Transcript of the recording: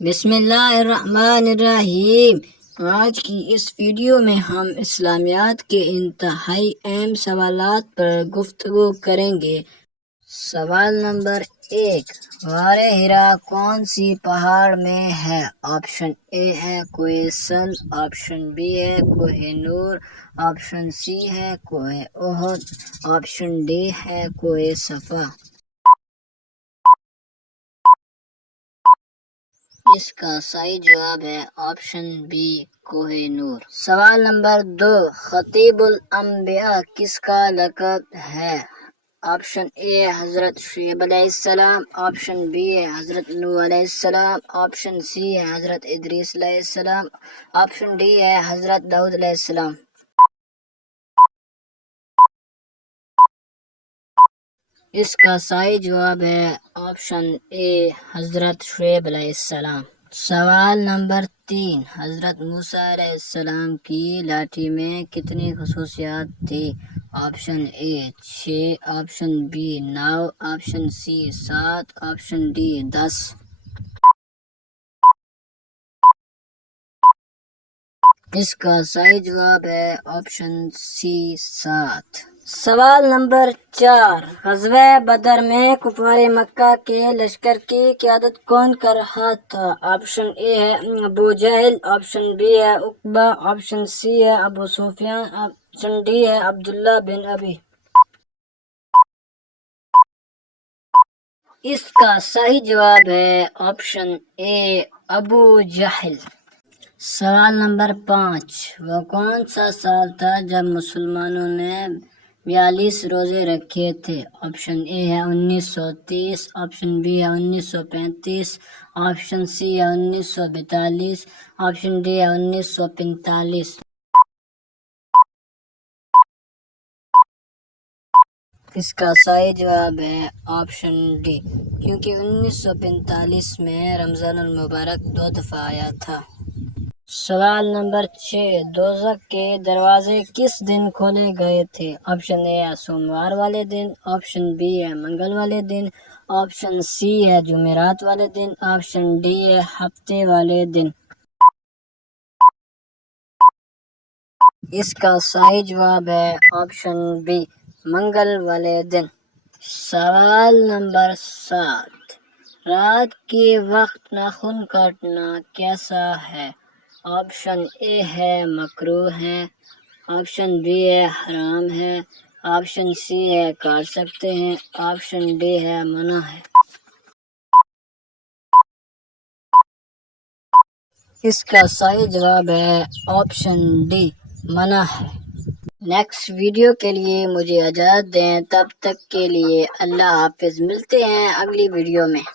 بسم اللہ الرحمن الرحیم۔ آج کی اس ویڈیو میں ہم اسلامیات کے انتہائی اہم سوالات پر گفتگو کریں گے۔ سوال نمبر 1، غار حرا کون سی پہاڑ میں ہے؟ آپشن اے ہے کوہ سند، آپشن بی ہے کوہ نور، آپشن سی ہے کوہ احد، آپشن ڈی ہے کوہ صفا۔ اس کا صحیح جواب ہے آپشن بی کوہ نور۔ سوال نمبر 2، خطیب الانبیاء کس کا لقب ہے؟ آپشن اے حضرت شعیب علیہ السلام، آپشن بی ہے حضرت نوح علیہ السلام، آپشن سی ہے حضرت ادریس علیہ السلام، آپشن ڈی ہے حضرت داؤد علیہ السلام۔ اس کا صحیح جواب ہے آپشن اے حضرت شعیب علیہ السلام۔ سوال نمبر 3، حضرت موسیٰ علیہ السلام کی لاٹھی میں کتنی خصوصیات تھی؟ Option A 6، option B 9، option C 7، option D 10۔ اس کا صحیح جواب ہے آپشن سی 7۔ سوال نمبر 4، غزوہ بدر میں کفار مکہ کے لشکر کی قیادت کون کر رہا تھا؟ آپشن اے ہے ابو جہل، آپشن بی ہے عقبہ، آپشن سی ہے ابو سفیان، آپشن ڈی ہے عبداللہ بن ابی۔ اس کا صحیح جواب ہے آپشن اے ابو جہل۔ سوال نمبر 5، وہ کون سا سال تھا جب مسلمانوں نے 42 روزے رکھے تھے؟ آپشن اے ہے 1930، آپشن بی ہے 1935، آپشن سی ہے 1942، آپشن ڈی ہے 1945۔ اس کا صحیح جواب ہے آپشن ڈی، کیونکہ 1945 میں رمضان المبارک 2 دفعہ آیا تھا۔ سوال نمبر 6، دوزخ کے دروازے کس دن کھولے گئے تھے؟ آپشن اے ہے سوموار والے دن، آپشن بی ہے منگل والے دن، آپشن سی ہے جمعرات والے دن، آپشن ڈی ہے ہفتے والے دن۔ اس کا صحیح جواب ہے آپشن بی منگل والے دن۔ سوال نمبر 7، رات کے وقت ناخن کاٹنا کیسا ہے؟ آپشن اے ہے مکروہ ہے، آپشن بی ہے حرام ہے، آپشن سی ہے کاٹ سکتے ہیں، آپشن ڈی ہے منع ہے۔ اس کا صحیح جواب ہے آپشن ڈی منع ہے۔ نیکسٹ ویڈیو کے لیے مجھے اجازت دیں، تب تک کے لیے اللہ حافظ۔ ملتے ہیں اگلی ویڈیو میں۔